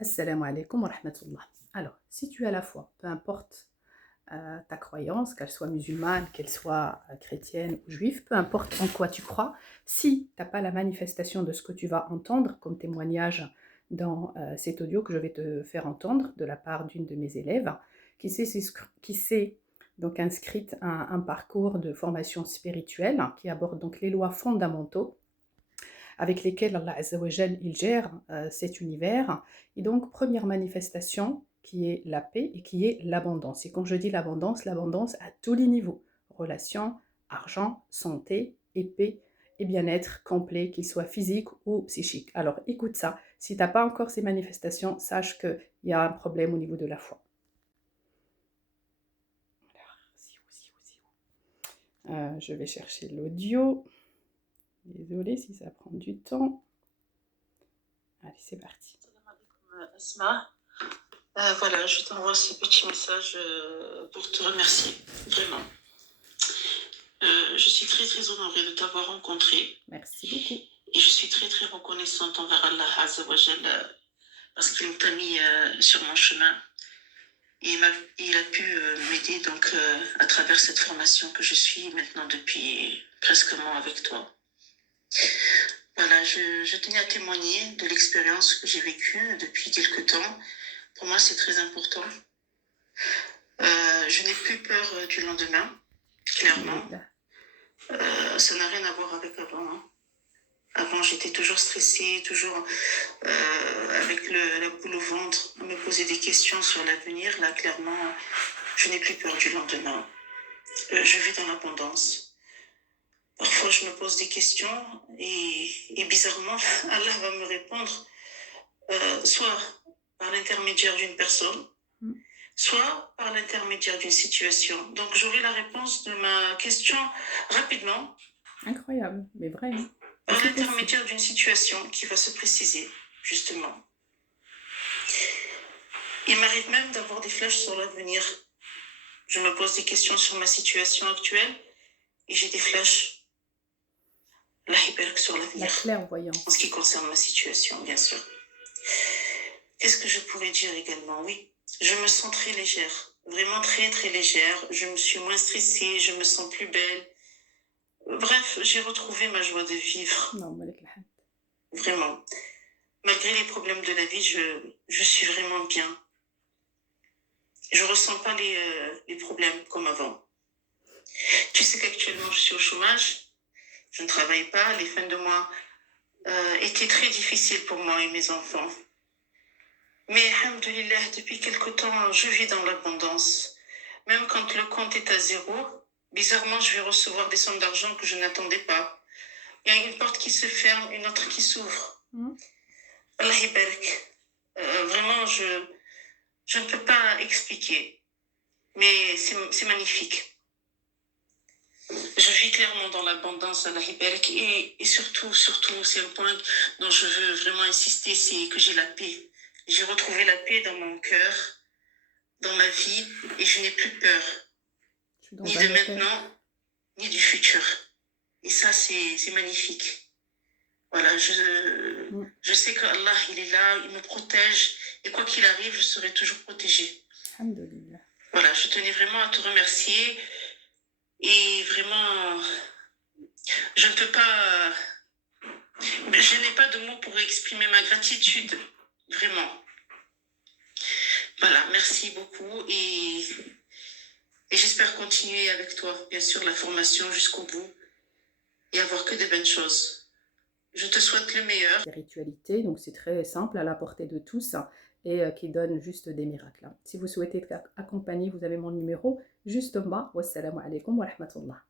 Assalamu alaikum wa rahmatullah. Alors, si tu as la foi, peu importe ta croyance, qu'elle soit musulmane, qu'elle soit chrétienne ou juive, peu importe en quoi tu crois, si tu n'as pas la manifestation de ce que tu vas entendre comme témoignage dans cet audio que je vais te faire entendre de la part d'une de mes élèves, qui s'est donc inscrite à un parcours de formation spirituelle qui aborde donc les lois fondamentaux avec lesquels Allah Azzawajal il gère cet univers. Et donc, première manifestation qui est la paix et qui est l'abondance. Et quand je dis l'abondance à tous les niveaux. Relations, argent, santé et paix et bien-être complet, qu'il soit physique ou psychique. Alors écoute ça, si tu n'as pas encore ces manifestations, sache qu'il y a un problème au niveau de la foi. Je vais chercher l'audio. Désolée si ça prend du temps. Allez, c'est parti. Asma, voilà, je t'envoie ce petit message pour te remercier, vraiment. Je suis très très honorée de t'avoir rencontré. Merci beaucoup. Et je suis très très reconnaissante envers Allah Azzawajal parce qu'il t'a mis sur mon chemin. Et il a pu m'aider donc à travers cette formation que je suis maintenant depuis presque un mois avec toi. Voilà, je tenais à témoigner de l'expérience que j'ai vécue depuis quelque temps. Pour moi, c'est très important. Je n'ai plus peur du lendemain, clairement. Ça n'a rien à voir avec avant. Hein. Avant, j'étais toujours stressée, toujours avec la boule au ventre, à me poser des questions sur l'avenir. Là, clairement, je n'ai plus peur du lendemain. Je vis dans l'abondance. Parfois, je me pose des questions et bizarrement, Allah va me répondre soit par l'intermédiaire d'une personne, soit par l'intermédiaire d'une situation. Donc, j'aurai la réponse de ma question rapidement. Incroyable, mais vrai. Par l'intermédiaire d'une situation qui va se préciser, justement. Il m'arrive même d'avoir des flashs sur l'avenir. Je me pose des questions sur ma situation actuelle et j'ai des flashs. La sur l'avenir. La clairvoyance. En ce qui concerne ma situation, bien sûr. Qu'est-ce que je pourrais dire également? Oui, je me sens très légère. Vraiment très très légère. Je me suis moins stressée, je me sens plus belle. Bref, j'ai retrouvé ma joie de vivre. Non, vraiment. Malgré les problèmes de la vie, je suis vraiment bien. Je ne ressens pas les problèmes comme avant. Tu sais qu'actuellement, je suis au chômage. Je ne travaille pas. Les fins de mois étaient très difficiles pour moi et mes enfants. Mais, alhamdoulilah, depuis quelque temps, je vis dans l'abondance. Même quand le compte est à zéro, bizarrement, je vais recevoir des sommes d'argent que je n'attendais pas. Il y a une porte qui se ferme, une autre qui s'ouvre. Allah Ibarak. Vraiment, je ne peux pas expliquer. Mais c'est magnifique. Je vis clairement dans l'abondance, Allah Ibarak. Et surtout, c'est un point dont je veux vraiment insister, c'est que j'ai la paix. J'ai retrouvé la paix dans mon cœur, dans ma vie, et je n'ai plus peur. Ni de maintenant, ni du futur. Et ça, c'est magnifique. Voilà, je sais qu'Allah, il est là, il me protège. Et quoi qu'il arrive, je serai toujours protégée. Alhamdulillah. Voilà, je tenais vraiment à te remercier. Et vraiment, je ne peux pas... Je n'ai pas de mots pour exprimer ma gratitude. Vraiment. Voilà, merci beaucoup. Et j'espère continuer avec toi, bien sûr, la formation jusqu'au bout. Et avoir que de bonnes choses. Je te souhaite le meilleur. Spiritualité, donc c'est très simple, à la portée de tous et qui donne juste des miracles. Si vous souhaitez être accompagné, vous avez mon numéro juste en bas. Wassalamu alaikum wa rahmatullah.